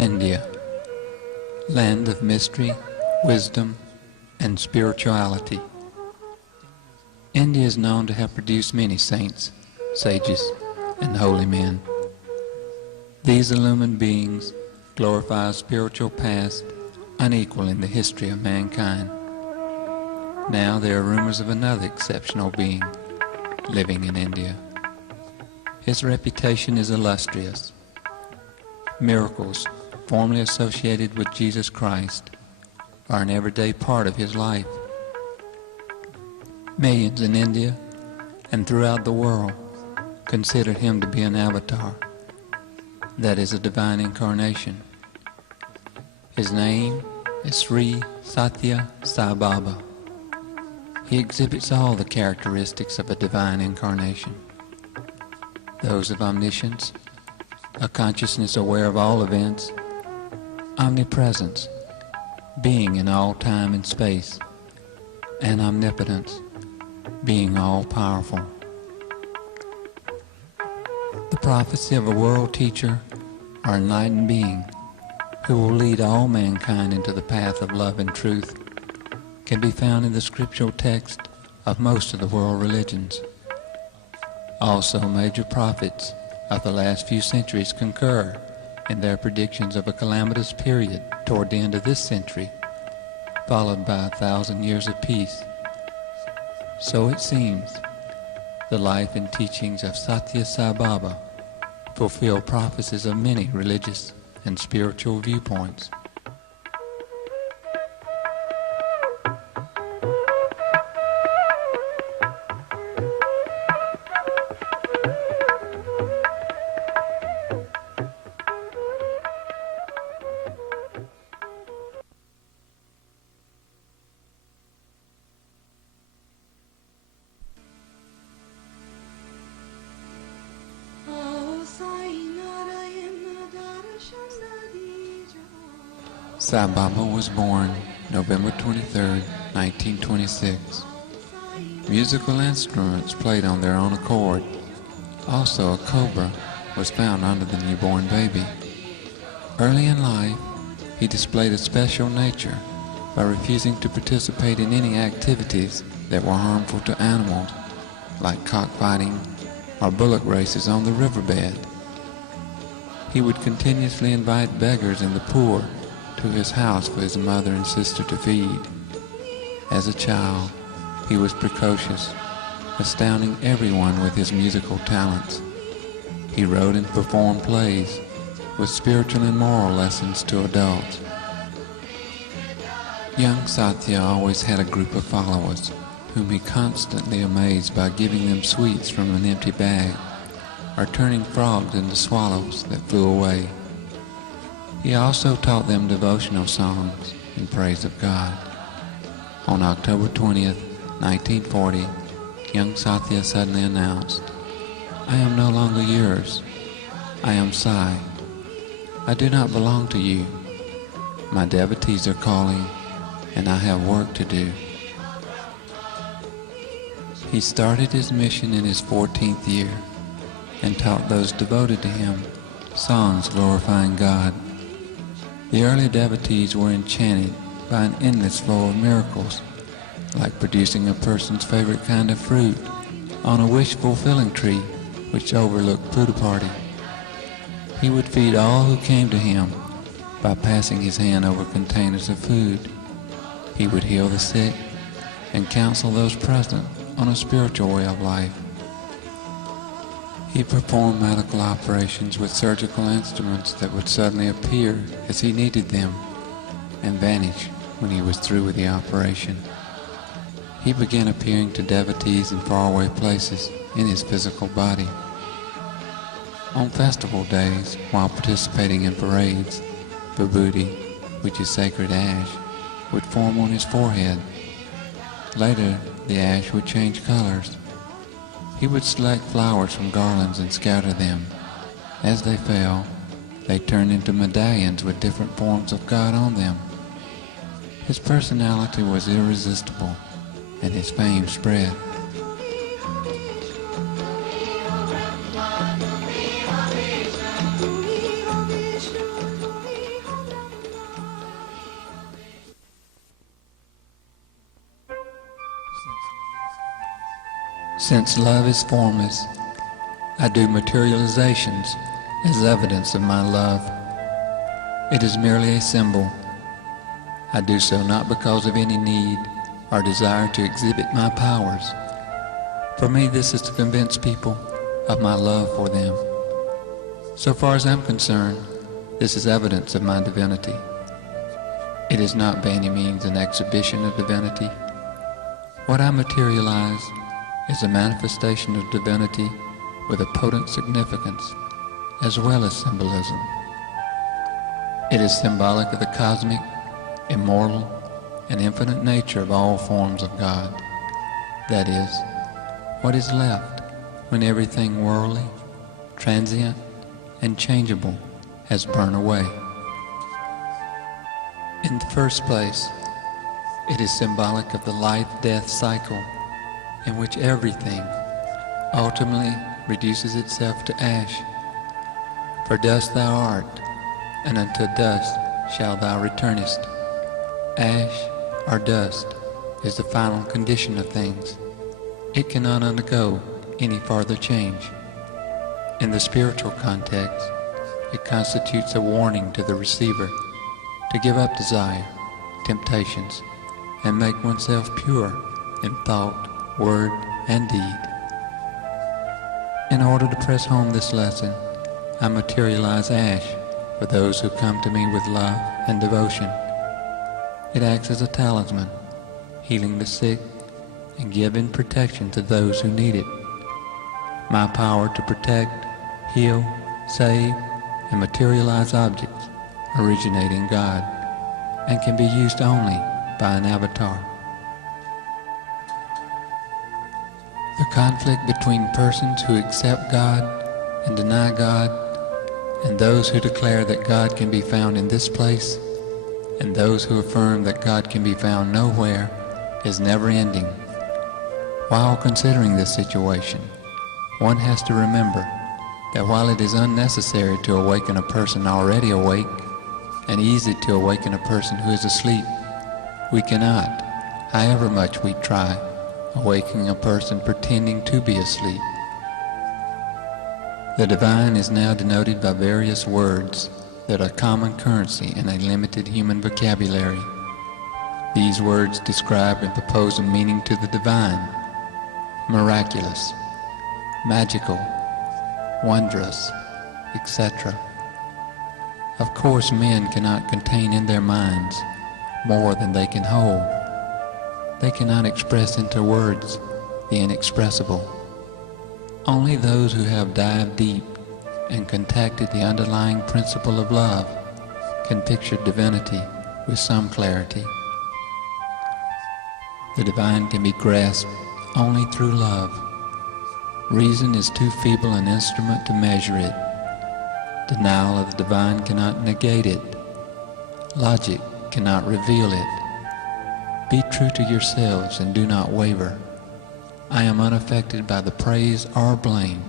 India, land of mystery, wisdom, and spirituality. India is known to have produced many saints, sages, and holy men. These illumined beings glorify a spiritual past unequal in the history of mankind. Now there are rumors of another exceptional being living in India. His reputation is illustrious. Miracles formerly associated with Jesus Christ are an everyday part of his life. Millions in India and throughout the world consider him to be an avatar, that is, a divine incarnation. His name is Sri Sathya Sai Baba. He exhibits all the characteristics of a divine incarnation: those of omniscience, a consciousness aware of all events, omnipresence, being in all time and space, and omnipotence, being all-powerful. The prophecy of a world teacher or enlightened being who will lead all mankind into the path of love and truth can be found in the scriptural text of most of the world religions. Also, major prophets of the last few centuries concur in their predictions of a calamitous period toward the end of this century, followed by 1,000 years of peace. So it seems, the life and teachings of Sathya Sai Baba fulfill prophecies of many religious and spiritual viewpoints. Sai Baba was born November 23, 1926. Musical instruments played on their own accord. Also, a cobra was found under the newborn baby. Early in life, he displayed a special nature by refusing to participate in any activities that were harmful to animals, like cockfighting or bullock races on the riverbed. He would continuously invite beggars and the poor to his house for his mother and sister to feed. As a child, he was precocious, astounding everyone with his musical talents. He wrote and performed plays with spiritual and moral lessons to adults. Young Sathya always had a group of followers whom he constantly amazed by giving them sweets from an empty bag or turning frogs into swallows that flew away. He also taught them devotional songs in praise of God. On October 20th, 1940, young Sathya suddenly announced, "I am no longer yours. I am Sai. I do not belong to you. My devotees are calling, and I have work to do." He started his mission in his 14th year and taught those devoted to him songs glorifying God. The early devotees were enchanted by an endless flow of miracles, like producing a person's favorite kind of fruit on a wish-fulfilling tree which overlooked Puttaparthi. He would feed all who came to him by passing his hand over containers of food. He would heal the sick and counsel those present on a spiritual way of life. He performed medical operations with surgical instruments that would suddenly appear as he needed them and vanish when he was through with the operation. He began appearing to devotees in faraway places in his physical body. On festival days, while participating in parades, vibhuti, which is sacred ash, would form on his forehead. Later, the ash would change colors. He would select flowers from garlands and scatter them. As they fell, they turned into medallions with different forms of God on them. His personality was irresistible, and his fame spread. Since love is formless, I do materializations as evidence of my love. It is merely a symbol. I do so not because of any need or desire to exhibit my powers. For me, this is to convince people of my love for them. So far as I'm concerned, this is evidence of my divinity. It is not by any means an exhibition of divinity. What I materialize is a manifestation of divinity with a potent significance as well as symbolism. It is symbolic of the cosmic, immortal, and infinite nature of all forms of God. That is, what is left when everything worldly, transient, and changeable has burned away. In the first place, it is symbolic of the life-death cycle in which everything ultimately reduces itself to ash. For dust thou art, and unto dust shalt thou returnest. Ash, or dust, is the final condition of things. It cannot undergo any further change. In the spiritual context, it constitutes a warning to the receiver to give up desire, temptations, and make oneself pure in thought, word, and deed. In order to press home this lesson, I materialize ash for those who come to me with love and devotion. It acts as a talisman, healing the sick and giving protection to those who need it. My power to protect, heal, save, and materialize objects originate in God and can be used only by an avatar. The conflict between persons who accept God and deny God, and those who declare that God can be found in this place, and those who affirm that God can be found nowhere, is never-ending. While considering this situation, one has to remember that while it is unnecessary to awaken a person already awake, and easy to awaken a person who is asleep, we cannot, however much we try, awakening a person pretending to be asleep. The divine is now denoted by various words that are common currency in a limited human vocabulary. These words describe and propose a meaning to the divine: miraculous, magical, wondrous, etc. Of course, men cannot contain in their minds more than they can hold. They cannot express into words the inexpressible. Only those who have dived deep and contacted the underlying principle of love can picture divinity with some clarity. The divine can be grasped only through love. Reason is too feeble an instrument to measure it. Denial of the divine cannot negate it. Logic cannot reveal it. Be true to yourselves and do not waver. I am unaffected by the praise or blame.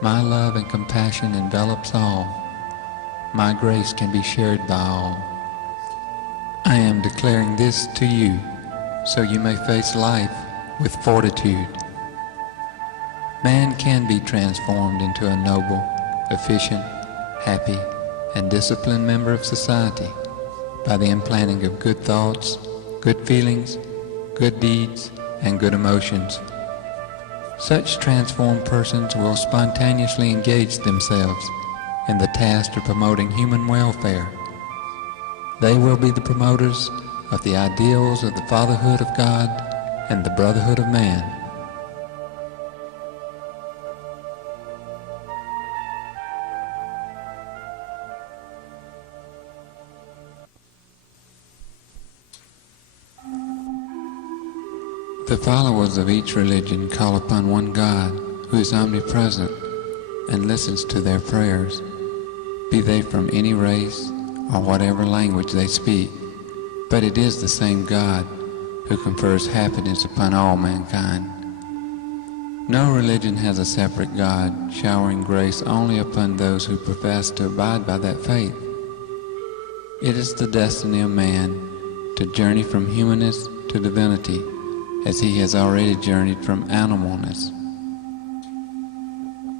My love and compassion envelops all. My grace can be shared by all. I am declaring this to you, so you may face life with fortitude. Man can be transformed into a noble, efficient, happy, and disciplined member of society by the implanting of good thoughts, good feelings, good deeds, and good emotions. Such transformed persons will spontaneously engage themselves in the task of promoting human welfare. They will be the promoters of the ideals of the fatherhood of God and the brotherhood of man. The followers of each religion call upon one God who is omnipresent and listens to their prayers, be they from any race or whatever language they speak. But it is the same God who confers happiness upon all mankind. No religion has a separate God, showering grace only upon those who profess to abide by that faith. It is the destiny of man to journey from humanness to divinity, as he has already journeyed from animalness.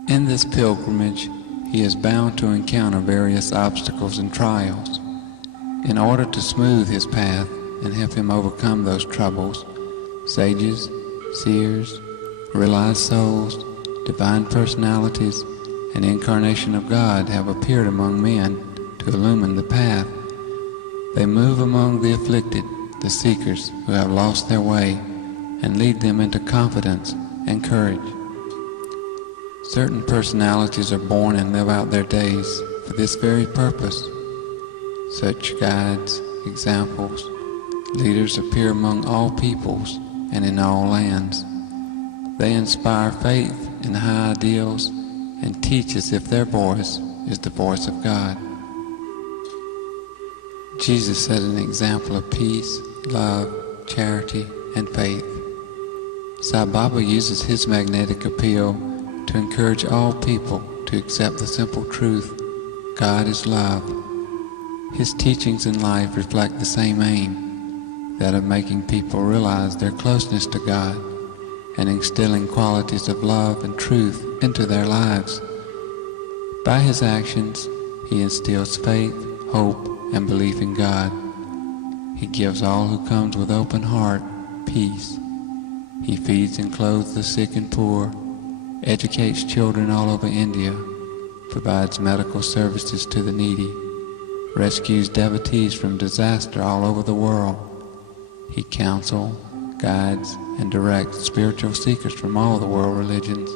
In this pilgrimage, he is bound to encounter various obstacles and trials. In order to smooth his path and help him overcome those troubles, sages, seers, realized souls, divine personalities, and incarnation of God have appeared among men to illumine the path. They move among the afflicted, the seekers who have lost their way, and lead them into confidence and courage. Certain personalities are born and live out their days for this very purpose. Such guides, examples, leaders appear among all peoples and in all lands. They inspire faith in high ideals and teach as if their voice is the voice of God. Jesus set an example of peace, love, charity, and faith. Sai Baba uses his magnetic appeal to encourage all people to accept the simple truth, God is love. His teachings in life reflect the same aim, that of making people realize their closeness to God and instilling qualities of love and truth into their lives. By his actions, he instills faith, hope, and belief in God. He gives all who comes with open heart peace. He feeds and clothes the sick and poor, educates children all over India, provides medical services to the needy, rescues devotees from disaster all over the world. He counsels, guides, and directs spiritual seekers from all the world religions.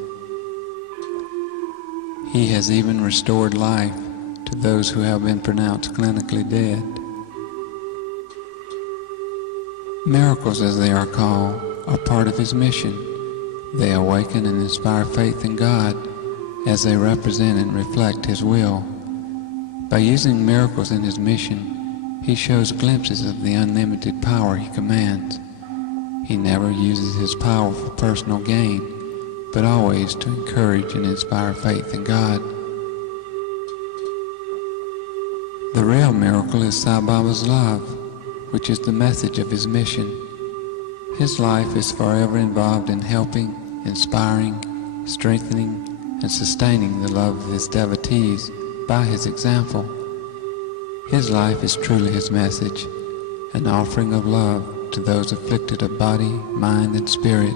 He has even restored life to those who have been pronounced clinically dead. Miracles, as they are called, are part of his mission. They awaken and inspire faith in God as they represent and reflect his will. By using miracles in his mission, he shows glimpses of the unlimited power he commands. He never uses his power for personal gain, but always to encourage and inspire faith in God. The real miracle is Sai Baba's love, which is the message of his mission. His life is forever involved in helping, inspiring, strengthening, and sustaining the love of his devotees by his example. His life is truly his message, an offering of love to those afflicted of body, mind, and spirit.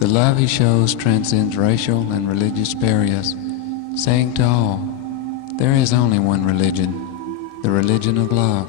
The love he shows transcends racial and religious barriers, saying to all, there is only one religion, the religion of love.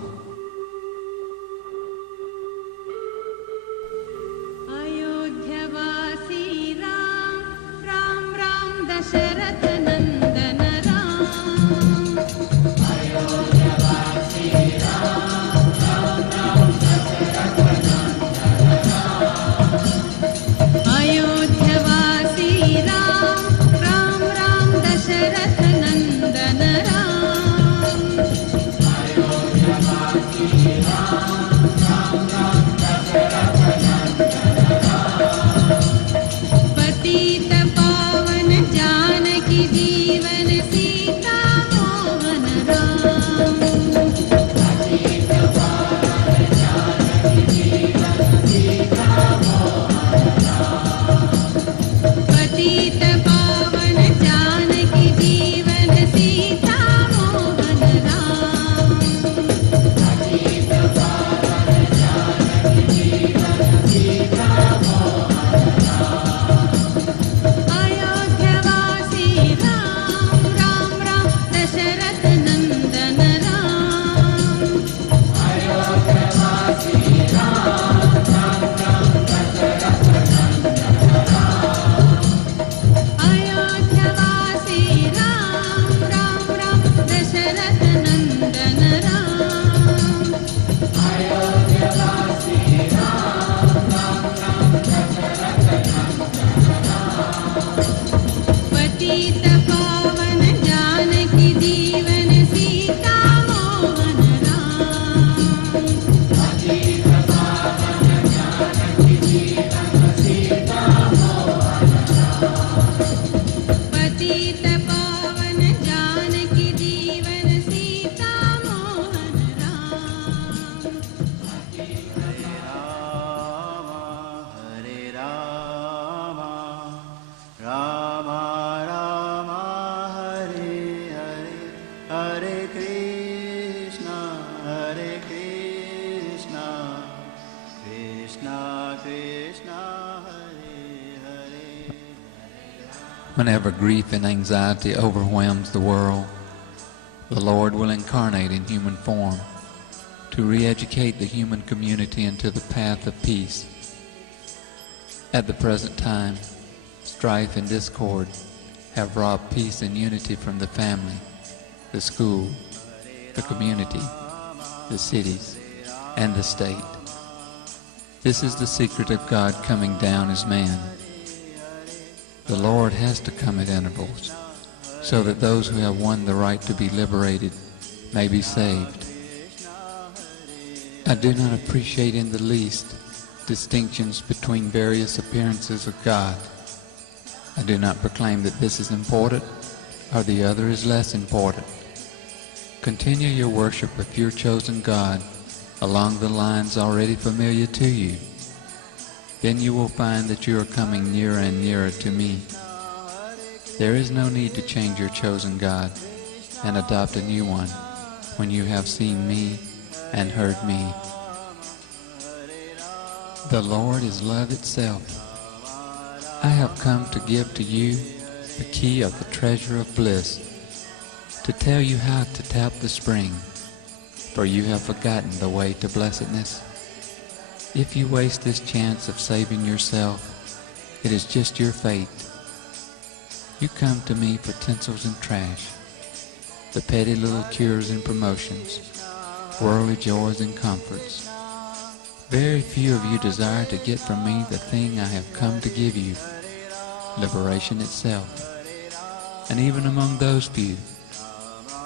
Whenever grief and anxiety overwhelms the world, the Lord will incarnate in human form to re-educate the human community into the path of peace. At the present time, strife and discord have robbed peace and unity from the family, the school, the community, the cities, and the state. This is the secret of God coming down as man. The Lord has to come at intervals, so that those who have won the right to be liberated may be saved. I do not appreciate in the least distinctions between various appearances of God. I do not proclaim that this is important or the other is less important. Continue your worship of your chosen God along the lines already familiar to you. Then you will find that you are coming nearer and nearer to me. There is no need to change your chosen God and adopt a new one when you have seen me and heard me. The Lord is love itself. I have come to give to you the key of the treasure of bliss, to tell you how to tap the spring, for you have forgotten the way to blessedness. If you waste this chance of saving yourself, it is just your fate. You come to me for tinsels and trash, the petty little cures and promotions, worldly joys and comforts. Very few of you desire to get from me the thing I have come to give you, liberation itself. And even among those few,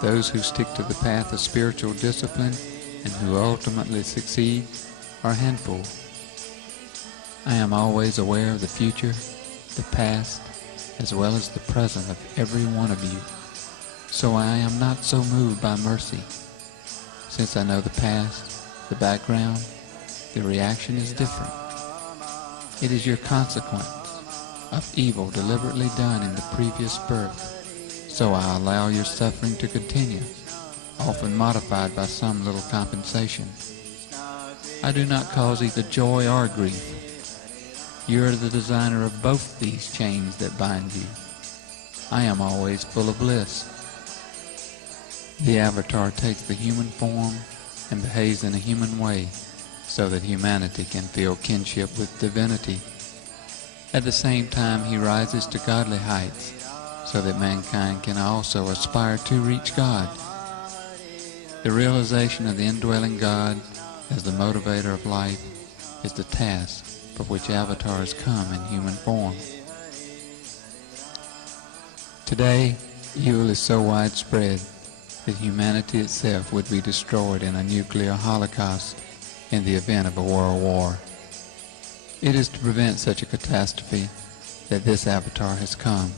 those who stick to the path of spiritual discipline and who ultimately succeed, are a handful. I am always aware of the future, the past, as well as the present of every one of you, so I am not so moved by mercy. Since I know the past, the background, the reaction is different. It is your consequence of evil deliberately done in the previous birth, so I allow your suffering to continue, often modified by some little compensation. I do not cause either joy or grief. You are the designer of both these chains that bind you. I am always full of bliss. The avatar takes the human form and behaves in a human way so that humanity can feel kinship with divinity. At the same time, he rises to godly heights so that mankind can also aspire to reach God. The realization of the indwelling God as the motivator of life is the task for which avatars come in human form. Today, evil is so widespread that humanity itself would be destroyed in a nuclear holocaust in the event of a world war. It is to prevent such a catastrophe that this avatar has come,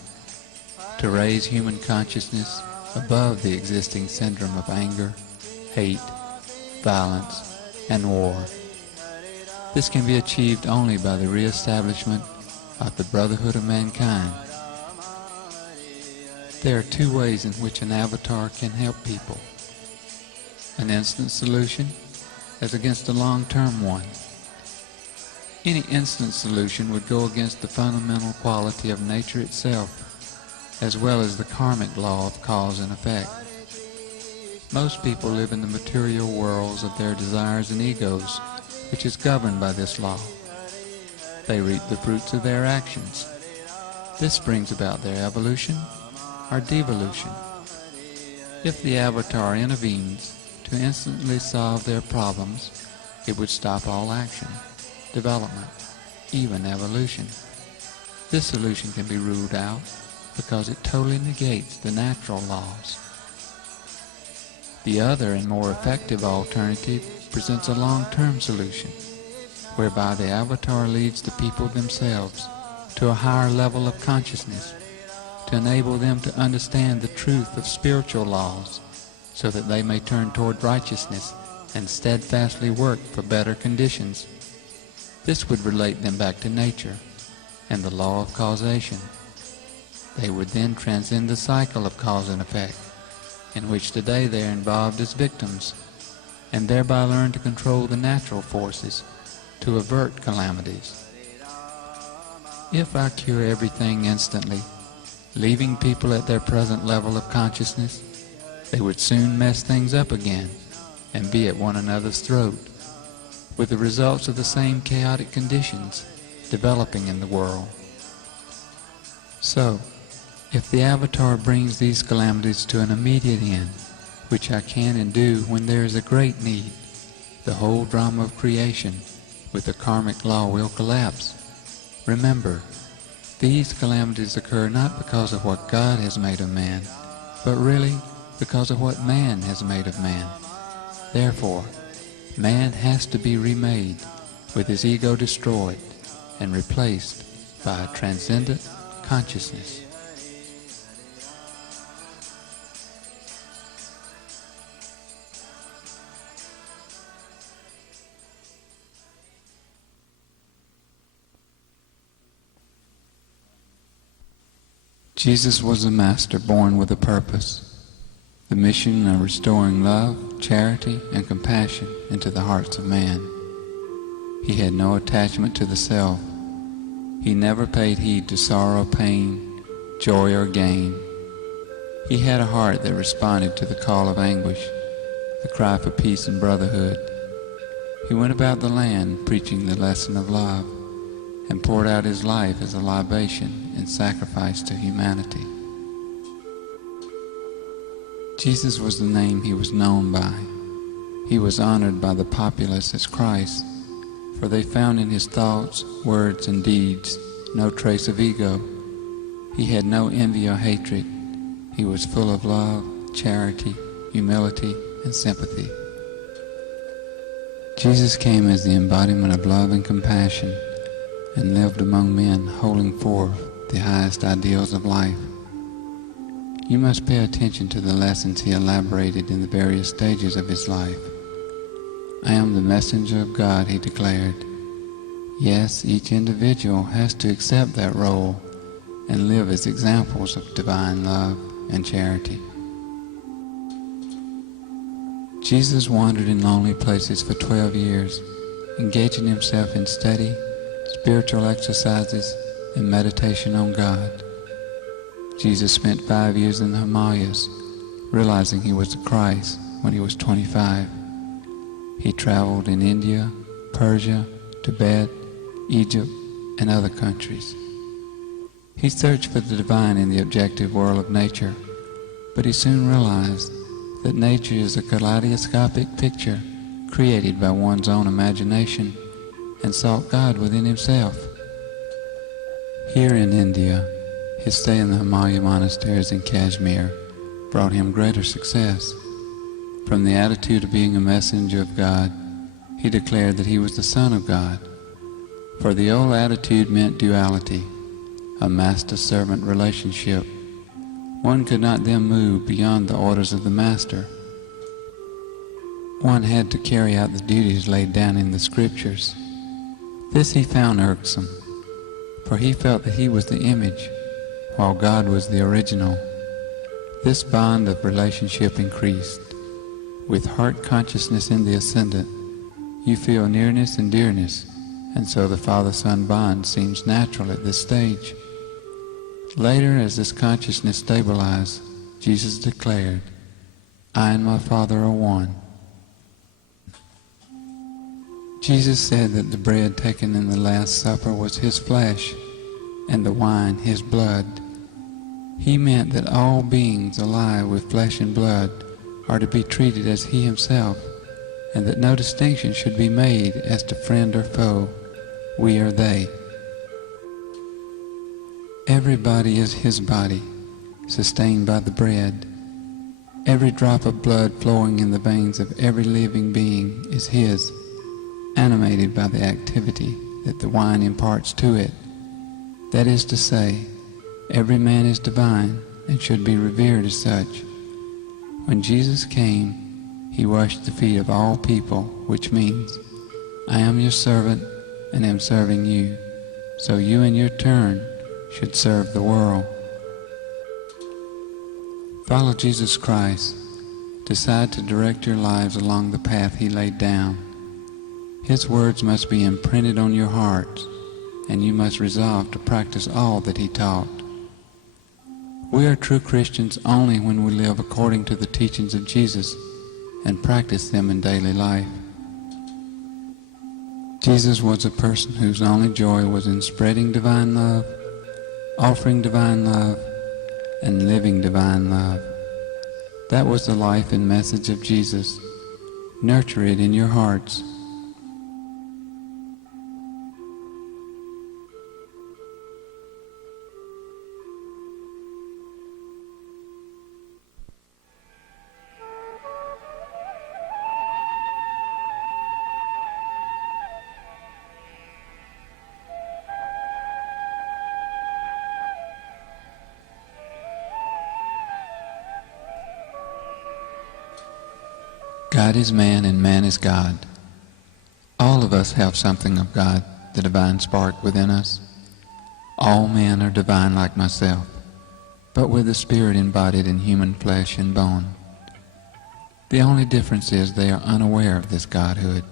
to raise human consciousness above the existing syndrome of anger, hate, violence, and war. This can be achieved only by the re-establishment of the brotherhood of mankind. There are two ways in which an avatar can help people: an instant solution as against a long-term one. Any instant solution would go against the fundamental quality of nature itself, as well as the karmic law of cause and effect. Most people live in the material worlds of their desires and egos, which is governed by this law. They reap the fruits of their actions. This brings about their evolution or devolution. If the avatar intervenes to instantly solve their problems, it would stop all action, development, even evolution. This solution can be ruled out because it totally negates the natural laws. The other and more effective alternative presents a long-term solution, whereby the avatar leads the people themselves to a higher level of consciousness, to enable them to understand the truth of spiritual laws, so that they may turn toward righteousness and steadfastly work for better conditions. This would relate them back to nature and the law of causation. They would then transcend the cycle of cause and effect, in which today they are involved as victims, and thereby learn to control the natural forces to avert calamities. If I cure everything instantly, leaving people at their present level of consciousness, they would soon mess things up again and be at one another's throat, with the results of the same chaotic conditions developing in the world. So, if the Avatar brings these calamities to an immediate end, which I can and do when there is a great need, the whole drama of creation with the karmic law will collapse. Remember, these calamities occur not because of what God has made of man, but really because of what man has made of man. Therefore, man has to be remade, with his ego destroyed and replaced by a transcendent consciousness. Jesus was a master born with a purpose, the mission of restoring love, charity, and compassion into the hearts of man. He had no attachment to the self. He never paid heed to sorrow, pain, joy, or gain. He had a heart that responded to the call of anguish, the cry for peace and brotherhood. He went about the land preaching the lesson of love, and poured out his life as a libation and sacrifice to humanity. Jesus was the name he was known by. He was honored by the populace as Christ, for they found in his thoughts, words, and deeds no trace of ego. He had no envy or hatred. He was full of love, charity, humility, and sympathy. Jesus came as the embodiment of love and compassion, and lived among men holding forth the highest ideals of life. You must pay attention to the lessons he elaborated in the various stages of his life. I am the messenger of God, he declared. Yes, each individual has to accept that role and live as examples of divine love and charity. Jesus wandered in lonely places for 12 years, engaging himself in study, spiritual exercises, and meditation on God. Jesus spent 5 years in the Himalayas, realizing he was the Christ when he was 25. He traveled in India, Persia, Tibet, Egypt, and other countries. He searched for the divine in the objective world of nature, but he soon realized that nature is a kaleidoscopic picture created by one's own imagination, and sought God within himself. Here in India, his stay in the Himalaya monasteries in Kashmir brought him greater success. From the attitude of being a messenger of God, he declared that he was the Son of God. For the old attitude meant duality, a master-servant relationship. One could not then move beyond the orders of the master. One had to carry out the duties laid down in the scriptures. This he found irksome, for he felt that he was the image, while God was the original. This bond of relationship increased. With heart consciousness in the ascendant, you feel nearness and dearness, and so the Father-Son bond seems natural at this stage. Later, as this consciousness stabilized, Jesus declared, "I and my Father are one." Jesus said that the bread taken in the Last Supper was his flesh, and the wine his blood. He meant that all beings alive with flesh and blood are to be treated as he himself, and that no distinction should be made as to friend or foe, we or they. Every body is his body, sustained by the bread. Every drop of blood flowing in the veins of every living being is his, animated by the activity that the wine imparts to it. That is to say, every man is divine and should be revered as such. When Jesus came, he washed the feet of all people, which means, I am your servant and am serving you, so you in your turn should serve the world. Follow Jesus Christ. Decide to direct your lives along the path he laid down. His words must be imprinted on your hearts, and you must resolve to practice all that he taught. We are true Christians only when we live according to the teachings of Jesus and practice them in daily life. Jesus was a person whose only joy was in spreading divine love, offering divine love, and living divine love. That was the life and message of Jesus. Nurture it in your hearts. God is man and man is God. All of us have something of God, the divine spark within us. All men are divine like myself, but with the spirit embodied in human flesh and bone. The only difference is they are unaware of this godhood.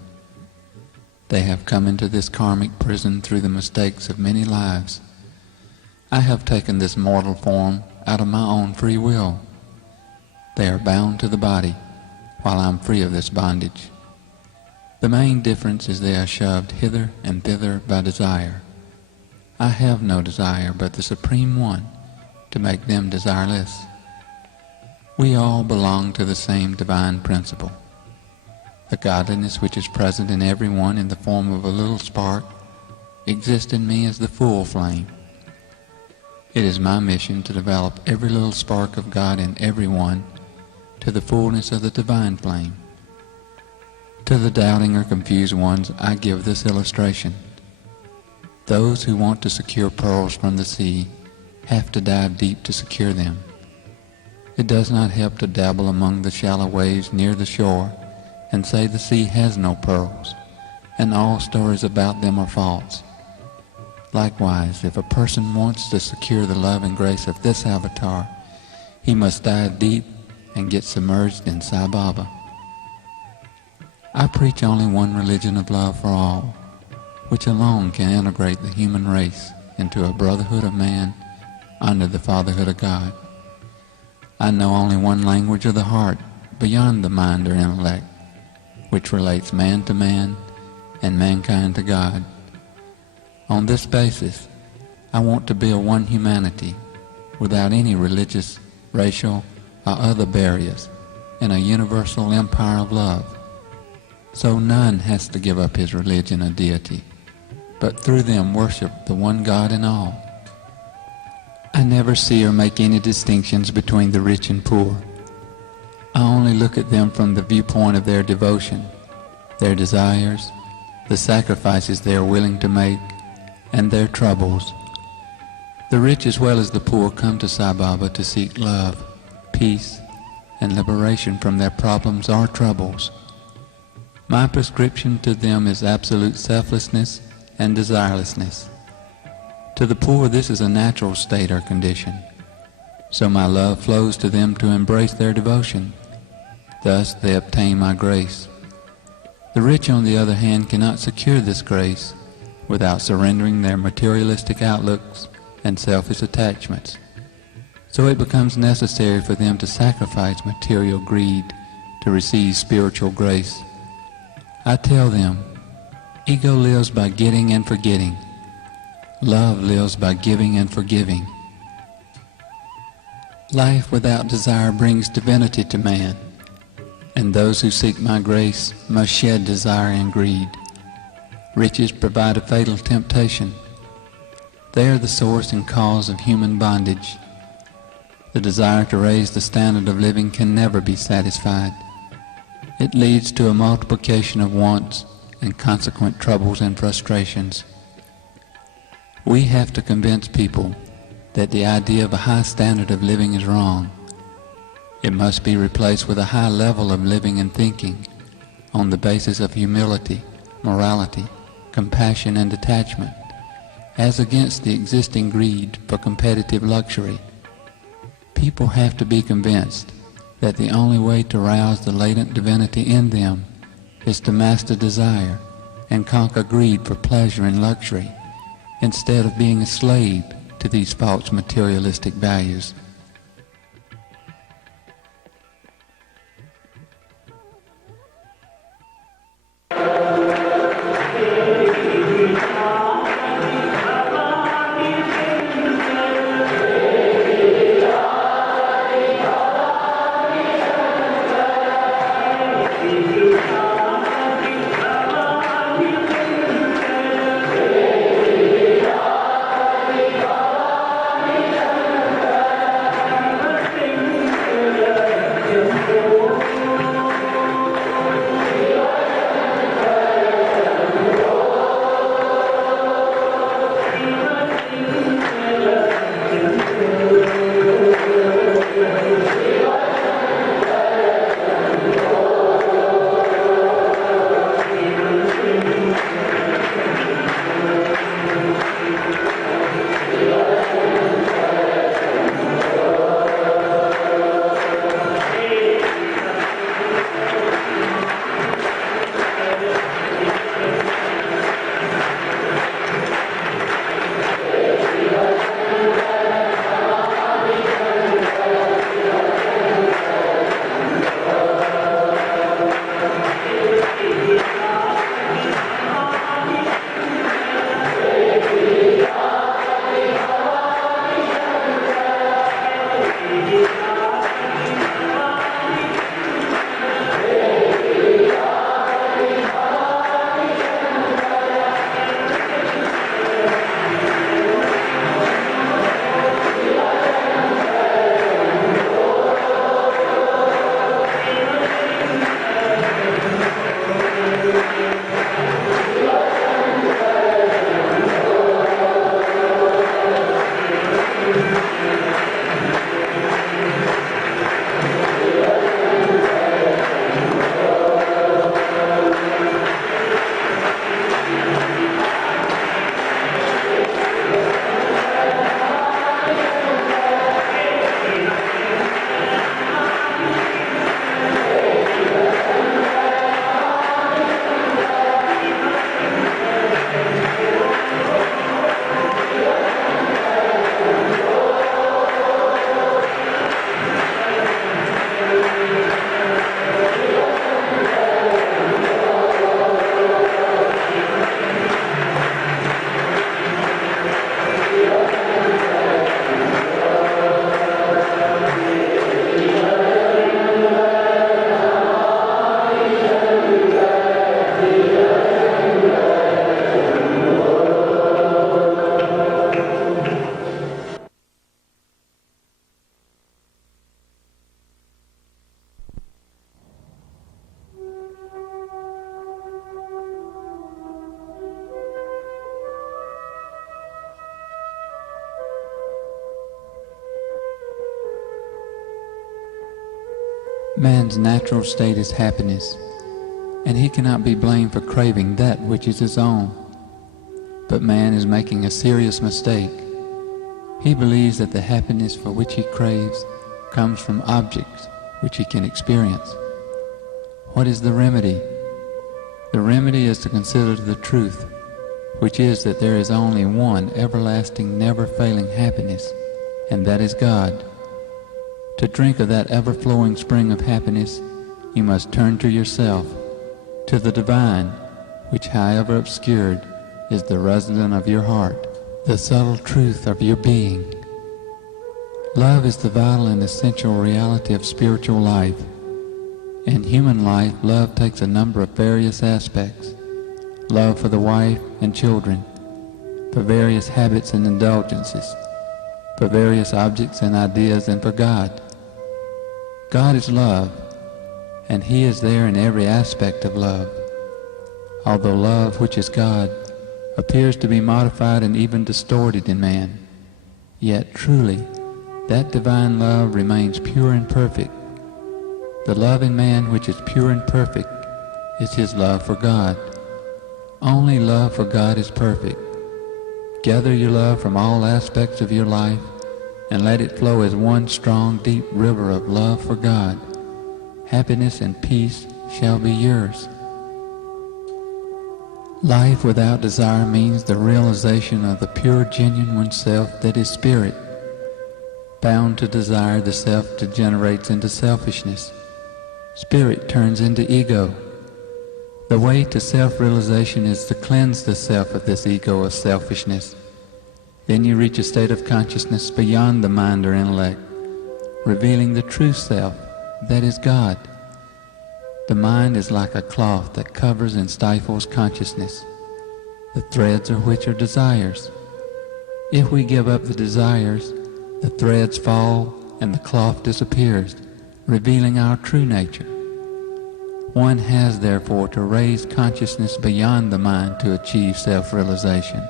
They have come into this karmic prison through the mistakes of many lives. I have taken this mortal form out of my own free will. They are bound to the body, while I am free of this bondage. The main difference is they are shoved hither and thither by desire. I have no desire but the Supreme One to make them desireless. We all belong to the same divine principle. The godliness which is present in everyone in the form of a little spark exists in me as the full flame. It is my mission to develop every little spark of God in everyone to the fullness of the divine flame. To the doubting or confused ones, I give this illustration. Those who want to secure pearls from the sea have to dive deep to secure them. It does not help to dabble among the shallow waves near the shore and say the sea has no pearls, and all stories about them are false. Likewise, if a person wants to secure the love and grace of this avatar, he must dive deep and get submerged in Sai Baba. I preach only one religion of love for all, which alone can integrate the human race into a brotherhood of man under the fatherhood of God. I know only one language of the heart beyond the mind or intellect, which relates man to man and mankind to God. On this basis, I want to build one humanity without any religious, racial, or other barriers in a universal empire of love. So none has to give up his religion or deity, but through them worship the one God in all. I never see or make any distinctions between the rich and poor. I only look at them from the viewpoint of their devotion, their desires, the sacrifices they are willing to make, and their troubles. The rich as well as the poor come to Sai Baba to seek love, peace, and liberation from their problems or troubles. My prescription to them is absolute selflessness and desirelessness. To the poor this is a natural state or condition, so my love flows to them to embrace their devotion. Thus they obtain my grace. The rich, on the other hand, cannot secure this grace without surrendering their materialistic outlooks and selfish attachments. So it becomes necessary for them to sacrifice material greed to receive spiritual grace. I tell them, ego lives by getting and forgetting. Love lives by giving and forgiving. Life without desire brings divinity to man, and those who seek my grace must shed desire and greed. Riches provide a fatal temptation. They are the source and cause of human bondage. The desire to raise the standard of living can never be satisfied. It leads to a multiplication of wants and consequent troubles and frustrations. We have to convince people that the idea of a high standard of living is wrong. It must be replaced with a high level of living and thinking on the basis of humility, morality, compassion, and detachment, as against the existing greed for competitive luxury. People have to be convinced that the only way to rouse the latent divinity in them is to master desire and conquer greed for pleasure and luxury, instead of being a slave to these false materialistic values. Man's natural state is happiness, and he cannot be blamed for craving that which is his own. But man is making a serious mistake. He believes that the happiness for which he craves comes from objects which he can experience. What is the remedy? The remedy is to consider the truth, which is that there is only one everlasting, never-failing happiness, and that is God. To drink of that ever-flowing spring of happiness, you must turn to yourself, to the divine, which, however obscured, is the resident of your heart, the subtle truth of your being. Love is the vital and essential reality of spiritual life. In human life, love takes a number of various aspects. Love for the wife and children, for various habits and indulgences, for various objects and ideas, and for God. God is love, and He is there in every aspect of love. Although love, which is God, appears to be modified and even distorted in man, yet truly that divine love remains pure and perfect. The love in man which is pure and perfect is his love for God. Only love for God is perfect. Gather your love from all aspects of your life and let it flow as one strong, deep river of love for God. Happiness and peace shall be yours. Life without desire means the realization of the pure, genuine self that is spirit. Bound to desire, the self degenerates into selfishness. Spirit turns into ego. The way to self-realization is to cleanse the self of this ego of selfishness. Then you reach a state of consciousness beyond the mind or intellect, revealing the true self, that is God. The mind is like a cloth that covers and stifles consciousness, the threads of which are desires. If we give up the desires, the threads fall and the cloth disappears, revealing our true nature. One has therefore to raise consciousness beyond the mind to achieve self-realization.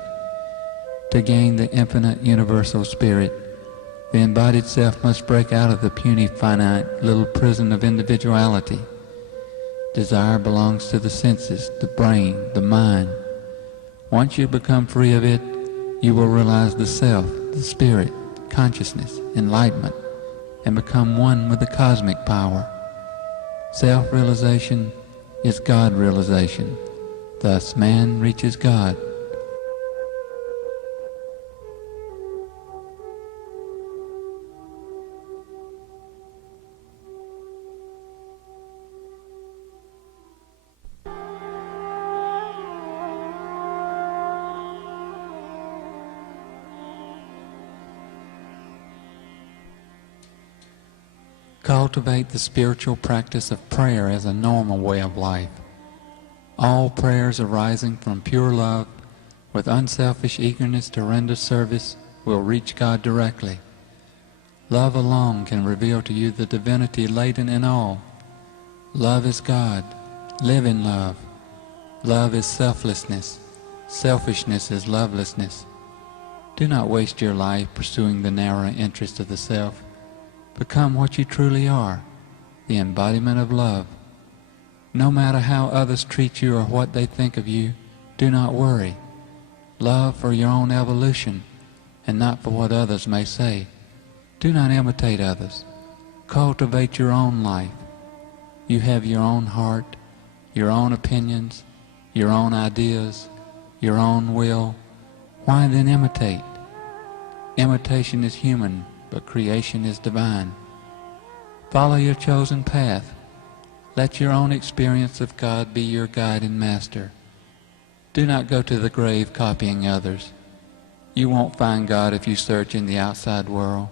To gain the infinite universal spirit, the embodied self must break out of the puny, finite little prison of individuality. Desire belongs to the senses, the brain, the mind. Once you become free of it, you will realize the self, the spirit, consciousness, enlightenment, and become one with the cosmic power. Self-realization is God-realization. Thus man reaches God. Cultivate the spiritual practice of prayer as a normal way of life. All prayers arising from pure love, with unselfish eagerness to render service, will reach God directly. Love alone can reveal to you the divinity latent in all. Love is God. Live in love. Love is selflessness. Selfishness is lovelessness. Do not waste your life pursuing the narrow interest of the self. Become what you truly are, the embodiment of love. No matter how others treat you or what they think of you, do not worry. Love for your own evolution, and not for what others may say. Do not imitate others. Cultivate your own life. You have your own heart, your own opinions, your own ideas, your own will. Why then imitate? Imitation is human, but creation is divine. Follow your chosen path. Let your own experience of God be your guide and master. Do not go to the grave copying others. You won't find God if you search in the outside world.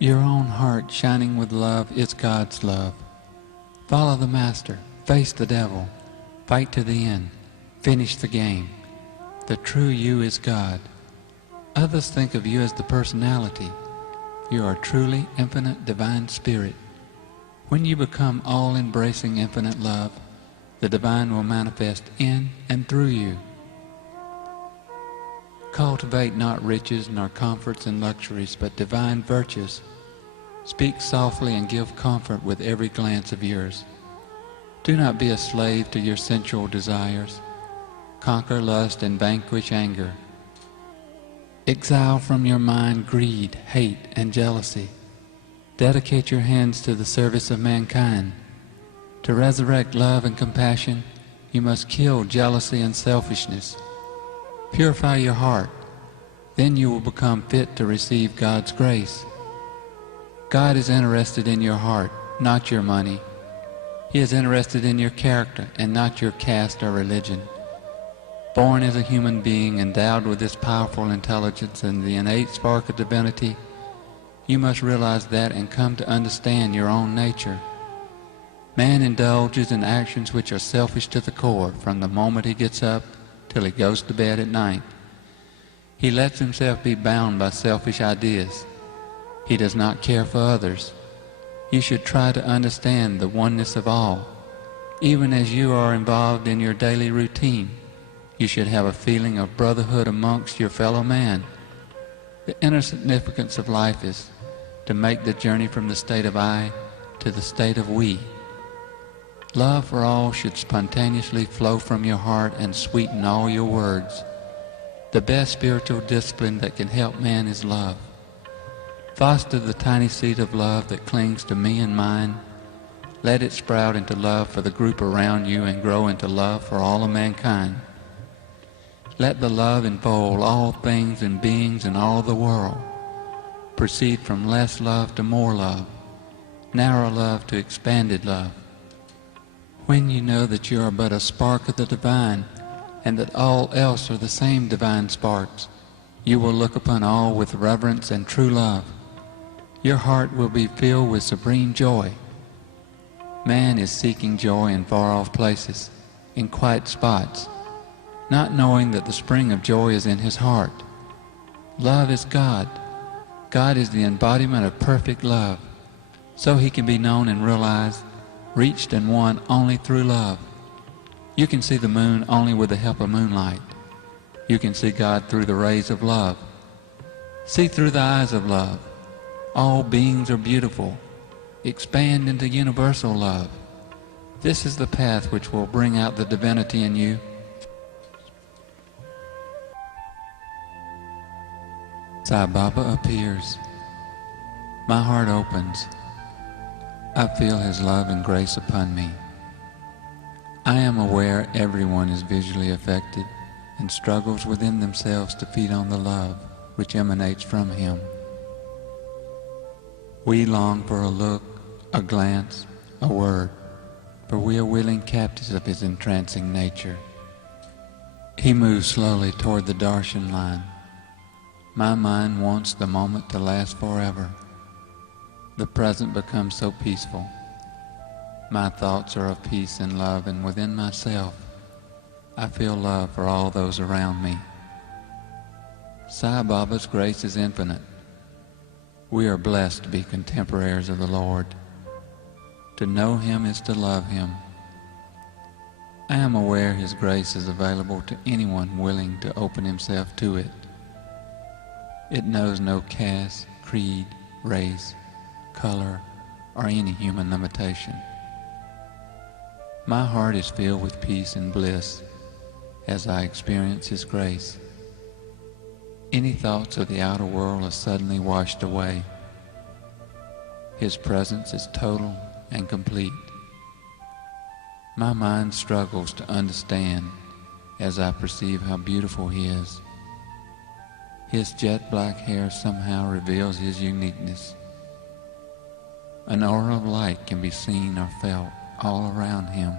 Your own heart shining with love is God's love. Follow the Master. Face the devil. Fight to the end. Finish the game. The true you is God. Others think of you as the personality. You are truly infinite divine spirit. When you become all-embracing infinite love, the divine will manifest in and through you. Cultivate not riches nor comforts and luxuries, but divine virtues. Speak softly and give comfort with every glance of yours. Do not be a slave to your sensual desires. Conquer lust and vanquish anger. Exile from your mind greed, hate, and jealousy. Dedicate your hands to the service of mankind. To resurrect love and compassion, you must kill jealousy and selfishness. Purify your heart. Then you will become fit to receive God's grace. God is interested in your heart, not your money. He is interested in your character and not your caste or religion. Born as a human being endowed with this powerful intelligence and the innate spark of divinity, you must realize that and come to understand your own nature. Man indulges in actions which are selfish to the core from the moment he gets up till he goes to bed at night. He lets himself be bound by selfish ideas. He does not care for others. You should try to understand the oneness of all. Even as you are involved in your daily routine, you should have a feeling of brotherhood amongst your fellow man. The inner significance of life is to make the journey from the state of I to the state of we. Love for all should spontaneously flow from your heart and sweeten all your words. The best spiritual discipline that can help man is love. Foster the tiny seed of love that clings to me and mine. Let it sprout into love for the group around you and grow into love for all of mankind. Let the love enfold all things and beings in all the world. Proceed from less love to more love, narrow love to expanded love. When you know that you are but a spark of the divine, and that all else are the same divine sparks, you will look upon all with reverence and true love. Your heart will be filled with supreme joy. Man is seeking joy in far-off places, in quiet spots, not knowing that the spring of joy is in his heart. Love is God. God is the embodiment of perfect love, so he can be known and realized, reached and won only through love. You can see the moon only with the help of moonlight. You can see God through the rays of love. See through the eyes of love. All beings are beautiful. Expand into universal love. This is the path which will bring out the divinity in you. Sai Baba appears. My heart opens. I feel his love and grace upon me. I am aware everyone is visually affected and struggles within themselves to feed on the love which emanates from him. We long for a look, a glance, a word, for we are willing captives of his entrancing nature. He moves slowly toward the Darshan line. My mind wants the moment to last forever. The present becomes so peaceful. My thoughts are of peace and love, and within myself, I feel love for all those around me. Sai Baba's grace is infinite. We are blessed to be contemporaries of the Lord. To know him is to love him. I am aware his grace is available to anyone willing to open himself to it. It knows no caste, creed, race, color, or any human limitation. My heart is filled with peace and bliss as I experience his grace. Any thoughts of the outer world are suddenly washed away. His presence is total and complete. My mind struggles to understand as I perceive how beautiful he is. His jet black hair somehow reveals his uniqueness. An aura of light can be seen or felt all around him.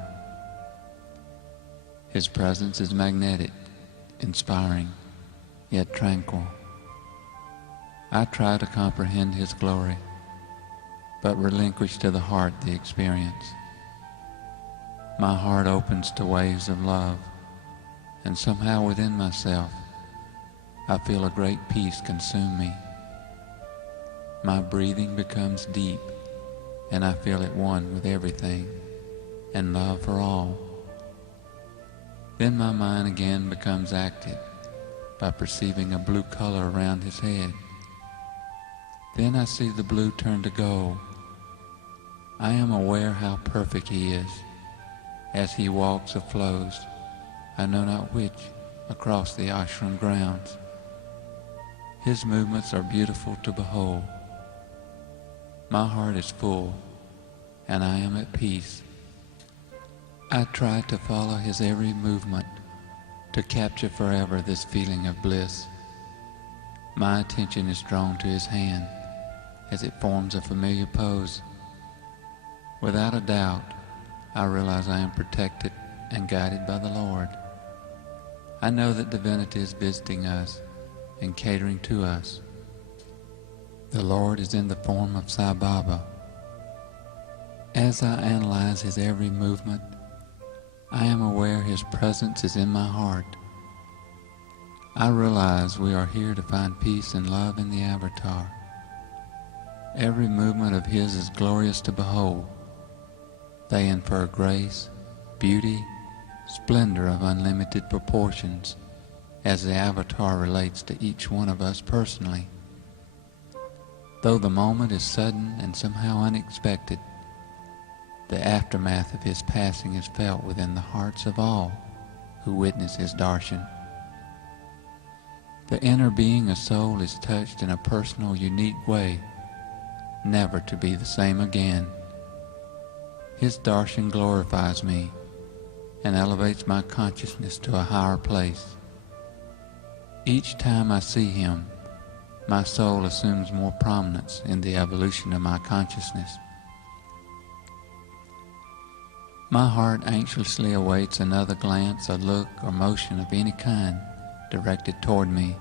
His presence is magnetic, inspiring, yet tranquil. I try to comprehend his glory, but relinquish to the heart the experience. My heart opens to waves of love, and somehow within myself, I feel a great peace consume me. My breathing becomes deep, and I feel at one with everything, and love for all. Then my mind again becomes active by perceiving a blue color around his head. Then I see the blue turn to gold. I am aware how perfect he is. As he walks or flows, I know not which, across the ashram grounds. His movements are beautiful to behold. My heart is full, and I am at peace. I try to follow his every movement, to capture forever this feeling of bliss. My attention is drawn to his hand, as it forms a familiar pose. Without a doubt, I realize I am protected and guided by the Lord. I know that divinity is visiting us and catering to us. The Lord is in the form of Sai Baba. As I analyze his every movement, I am aware his presence is in my heart. I realize we are here to find peace and love in the avatar. Every movement of his is glorious to behold. They infer grace, beauty, splendor of unlimited proportions, as the avatar relates to each one of us personally. Though the moment is sudden and somehow unexpected, the aftermath of his passing is felt within the hearts of all who witness his darshan. The inner being of soul is touched in a personal, unique way, never to be the same again. His darshan glorifies me and elevates my consciousness to a higher place. Each time I see him, my soul assumes more prominence in the evolution of my consciousness. My heart anxiously awaits another glance, a look, or motion of any kind directed toward me.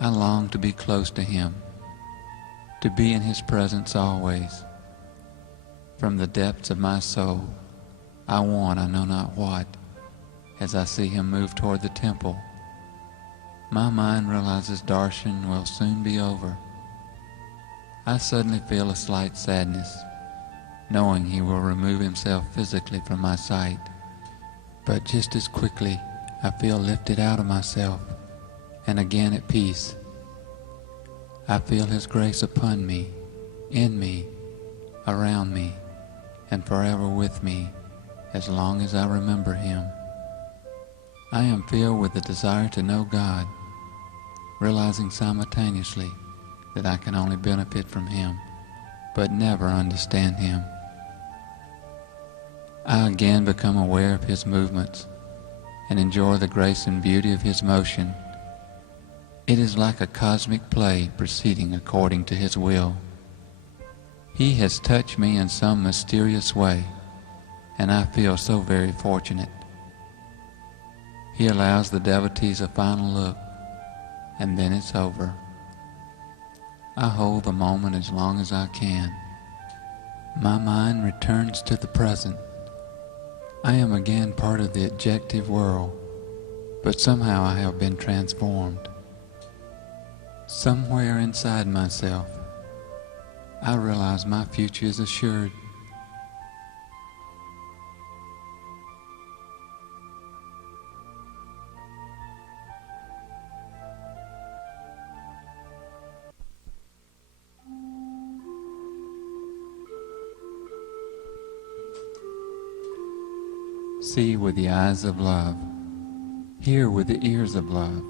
I long to be close to him, to be in his presence always. From the depths of my soul, I want I know not what. As I see him move toward the temple, my mind realizes Darshan will soon be over. I suddenly feel a slight sadness, knowing he will remove himself physically from my sight. But just as quickly, I feel lifted out of myself, and again at peace. I feel his grace upon me, in me, around me, and forever with me, as long as I remember him. I am filled with the desire to know God, realizing simultaneously that I can only benefit from him, but never understand him. I again become aware of his movements and enjoy the grace and beauty of his motion. It is like a cosmic play proceeding according to his will. He has touched me in some mysterious way, and I feel so very fortunate. He allows the devotees a final look, and then it's over. I hold the moment as long as I can. My mind returns to the present. I am again part of the objective world, but somehow I have been transformed. Somewhere inside myself, I realize my future is assured. See with the eyes of love, hear with the ears of love,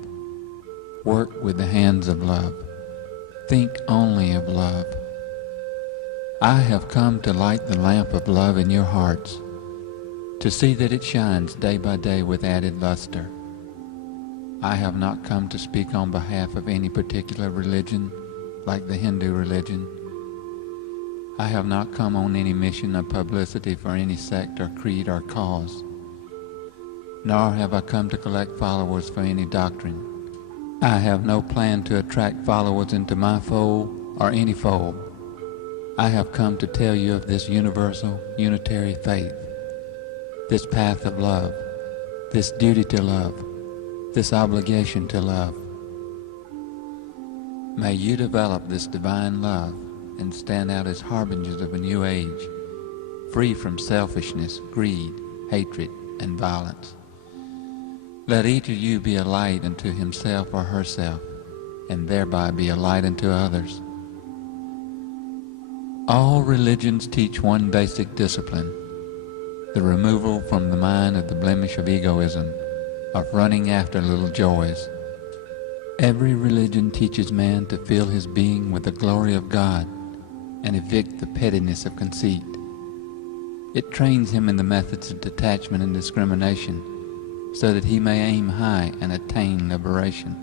work with the hands of love, think only of love. I have come to light the lamp of love in your hearts, to see that it shines day by day with added luster. I have not come to speak on behalf of any particular religion, like the Hindu religion. I have not come on any mission of publicity for any sect or creed or cause, nor have I come to collect followers for any doctrine. I have no plan to attract followers into my fold or any fold. I have come to tell you of this universal, unitary faith, this path of love, this duty to love, this obligation to love. May you develop this divine love and stand out as harbingers of a new age, free from selfishness, greed, hatred, and violence. Let each of you be a light unto himself or herself, and thereby be a light unto others. All religions teach one basic discipline, the removal from the mind of the blemish of egoism, of running after little joys. Every religion teaches man to fill his being with the glory of God and evict the pettiness of conceit. It trains him in the methods of detachment and discrimination, so that he may aim high and attain liberation.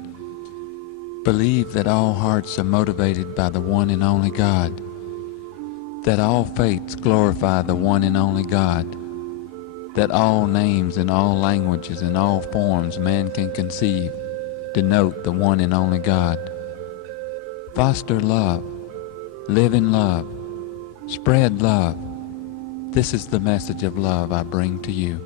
Believe that all hearts are motivated by the one and only God, that all faiths glorify the one and only God, that all names in all languages and all forms man can conceive denote the one and only God. Foster love, live in love, spread love. This is the message of love I bring to you.